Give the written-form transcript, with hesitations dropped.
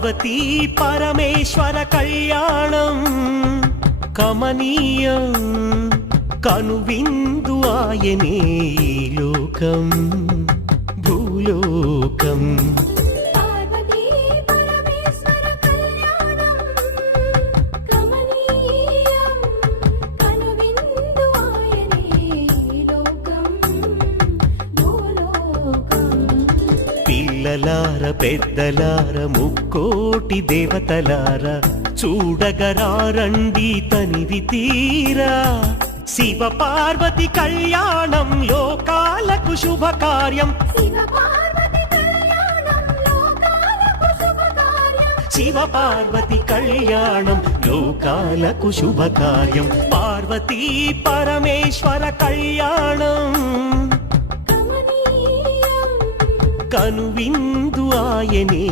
పార్వతీ పరమేశ్వర కళ్యాణం కమనీయం కనువిందు ఆయనే ఈ లోకం భూలోకం పార్వతీ పరమేశ్వర కళ్యాణం కమనీయం కనువిందు ఆయనే ఈ లోకం భూలోకం పిల్లలార పెద్దలార ముక్కోటి దేవతలార చూడగరారండి తనివి తీరా శివ పార్వతి కళ్యాణం లోకాలకు శుభకార్యం శివ పార్వతి కళ్యాణం లోకాలకు శుభకార్యం శివ పార్వతి కళ్యాణం లోకాలకు శుభకార్యం పార్వతీ పరమేశ్వర కళ్యాణం కమనీయం కనువిందు ఆయనే